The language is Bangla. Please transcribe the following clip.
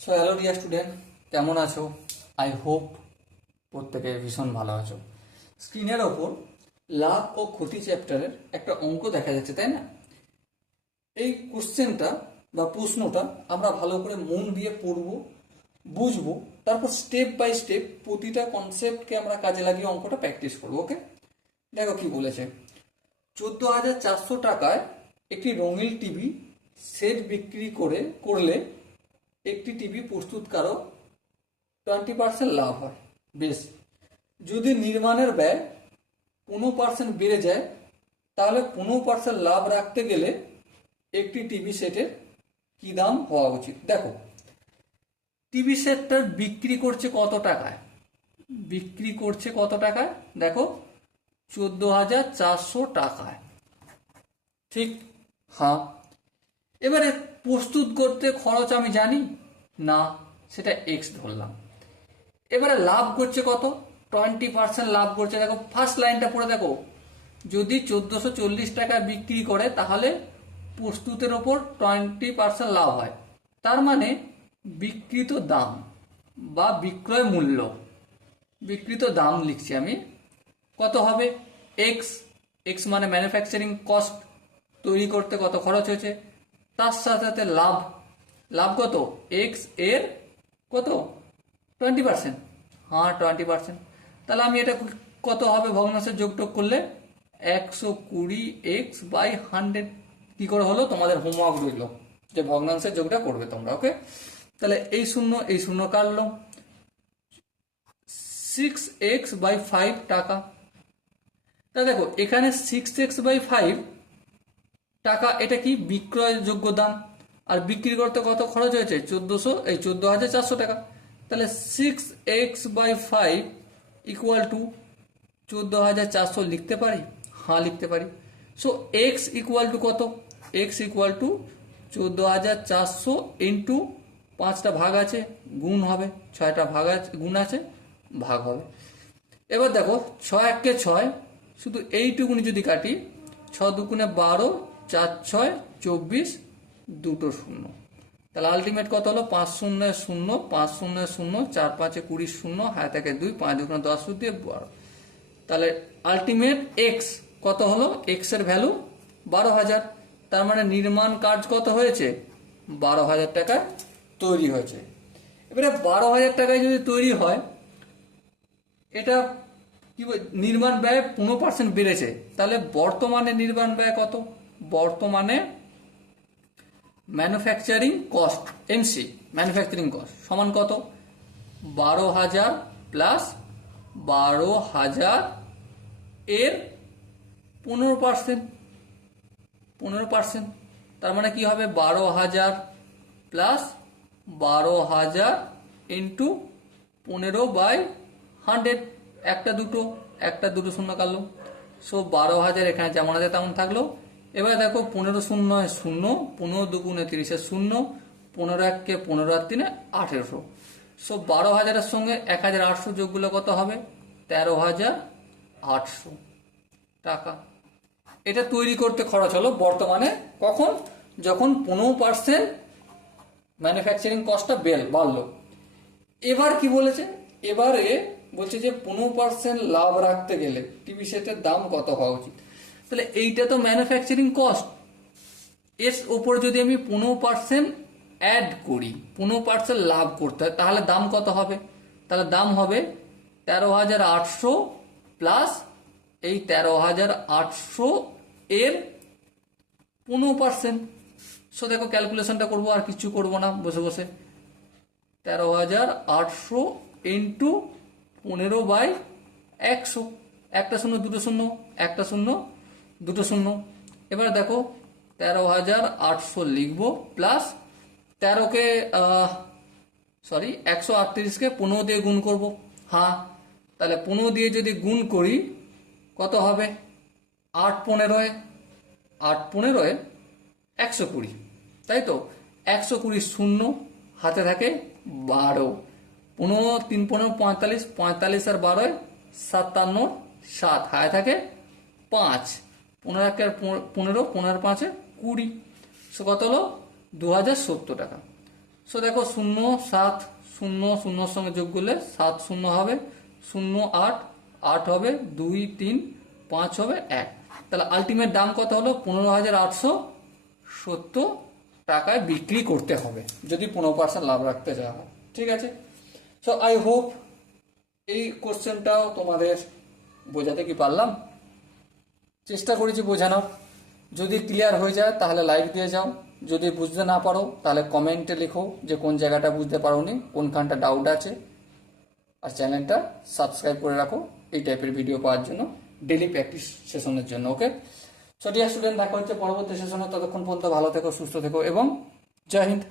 হ্যালো ডিয়ার স্টুডেন্ট, কেমন আছো? আই হোপ প্রত্যেকে ভীষণ ভালো আছো। স্ক্রিনের ওপর লাভ ও ক্ষতি চ্যাপ্টারের একটা অঙ্ক দেখা যাচ্ছে, তাই না? এই কোশ্চেনটা বা প্রশ্নটা আমরা ভালো করে মন দিয়ে পড়বো, বুঝবো, তারপর স্টেপ বাই স্টেপ প্রতিটা কনসেপ্টকে আমরা কাজে লাগিয়ে অঙ্কটা প্র্যাকটিস করবো। ওকে, দেখো কি বলেছে। 14,400 টাকায় একটি রঙিন টিভি সেট বিক্রি করলে একটি টিভি প্রস্তুতকারক 20% লাভ হয়। বেশ, যদি নির্মাণের ব্যয় 15% বেড়ে যায়, তাহলে 15% লাভ রাখতে গেলে একটি টিভি সেটের কি দাম হওয়া উচিত? দেখো, টিভি সেটটা বিক্রি করছে কত টাকায়? বিক্রি করছে কত টাকায়? দেখো, 14,400 টাকায়। ঠিক? হ্যাঁ। এবারে প্রস্তুত করতে খরচ আমি জানি না, সেটা এক্স ধরলাম। এবারে লাভ করছে কত? 20% লাভ করছে। দেখো ফার্স্ট লাইনটা পড়ে দেখো, যদি 1440 টাকায় বিক্রি করে তাহলে প্রস্তুতের ওপর 20% লাভ হয়। তার মানে বিক্রিত দাম বা বিক্রয় মূল্য, বিক্রিত দাম লিখছি আমি, কত হবে? এক্স। এক্স মানে ম্যানুফ্যাকচারিং কস্ট, তৈরি করতে কত খরচ হয়েছে, তার সাথে সাথে লাভ। লাভ কত? এক্স এর কত? 20%। হ্যাঁ, 20%। তাহলে আমি এটা কত হবে ভগ্নাংশের যোগটোগ করলে? 120x/100। কি করে হলো? তোমাদের হোমওয়ার্ক রইল যে ভগ্নাংশের যোগটা করবে তোমরা। ওকে, তাহলে এই শূন্য কাটলো। 6x/5 টাকা। তা দেখো এখানে 6x/5 টাকা, এটা কি বিক্রয়যোগ্য দাম, আর বিক্রি করতে কত খরচ হয়েছে? 14,400 টাকা। তাহলে 6x/5 ইকুয়াল টু 14,400 লিখতে পারি? হ্যাঁ, লিখতে পারি। সো এক্স ইকুয়াল টু কত? এক্স ইকুয়াল টু 14,400 ইন্টু 5টা ভাগ আছে, গুণ হবে, 6টা ভাগ আছে, গুণ আছে, ভাগ হবে। এবার দেখো 6 1 6, শুধু এইটুকুনি যদি কাটি, 6 2 12, 4 6 24, দুটো শূন্য। তাহলে আলটিমেট কত হলো? 5 0 0, 5 0 0, 4 5 20 0, হায় থাকে 2, 5 2 10 দিয়ে 12। তাহলে আলটিমেট এক্স কত হলো? এক্স এর ভ্যালু 12,000। তার মানে নির্মাণ কাজ কত হয়েছে? 12,000 টাকায় তৈরি হয়েছে। এবারে 12,000 টাকায় যদি তৈরি হয়, এটা কি নির্মাণ ব্যয় 15% বেড়েছে, তাহলে বর্তমানে নির্মাণ ব্যয় কত? বর্তমানে manufacturing cost, MC manufacturing cost সমান কত? 12,000 প্লাস 12,000 এর 15%। 15%, তার মানে কি হবে? 12,000 প্লাস 12,000 ইন্টু 15/100। একটা দুটো শূন্য কাটলো। সো 12,000 এখানে যেমন আছে তেমন থাকলো। এবার দেখো 15 শূন্য 0, 15 2 30 শূন্য, 15 1 15 আর 3 1800। সো 12,000-এর সঙ্গে 1,800 যোগ করলে কত হবে? 13,800 টাকা। এটা তৈরি করতে খরচ হলো বর্তমানে। কখন? যখন 15% ম্যানুফ্যাকচারিং কস্টটা বাড়লো। এবার কি বলেছে? এবারে বলছে যে 15% লাভ রাখতে গেলে টিভি সেটের দাম কত হওয়া উচিত। তাহলে এইটা তো ম্যানুফ্যাকচারিং কস্ট, এর ওপর যদি আমি 15% অ্যাড করি, 15% লাভ করতে হয়, তাহলে দাম কত হবে? তাহলে দাম হবে 13,800 প্লাস এই 13,800 এর 15%। সো দেখো ক্যালকুলেশনটা করবো, আর কিছু করবো না বসে বসে। 13,800 ইন্টু 15/100, একটা শূন্য দুটো শূন্য, একটা শূন্য দুটো শূন্য। এবার দেখো 13,800 লিখবো, প্লাস 138কে 15 দিয়ে গুণ করব। হ্যাঁ, তাহলে 15 দিয়ে যদি গুণ করি কত হবে? 8 15, 120, তাই তো? 120 শূন্য, হাতে থাকে 12, 15 3 15 45, 45 আর 12 57, 7, হাতে থাকে 5, 15 1 15, 15 5 20। সো কত হলো? 2,070 টাকা। সো দেখো 0 7 0 0 সঙ্গে যোগ করলে 7 0 হবে, 0 8 8 হবে, 2 3 5 হবে 1। তাহলে আলটিমেট দাম কত হলো? 15,870 টাকায় বিক্রি করতে হবে যদি 15% লাভ রাখতে চাওয়া হয়। ঠিক আছে, সো আই হোপ এই কোশ্চেনটাও তোমাদের বোঝাতে কি পারলাম, চেষ্টা করেছি বোঝানোর। যদি ক্লিয়ার হয়ে যায় তাহলে লাইক দিয়ে যাও, যদি বুঝতে না পারো তাহলে কমেন্টে লিখো যে কোন জায়গাটা বুঝতে পারোনি, কোনখানটা ডাউট আছে। আর চ্যানেলটা সাবস্ক্রাইব করে রাখো এই টাইপের ভিডিও পাওয়ার জন্য, ডেলি প্র্যাকটিস সেশনের জন্য। ওকে, সো ডিয়ার স্টুডেন্ট, দেখা হচ্ছে পরবর্তী সেশনে। ততক্ষণ পর্যন্ত ভালো থেকো, সুস্থ থেকো এবং জয় হিন্দ।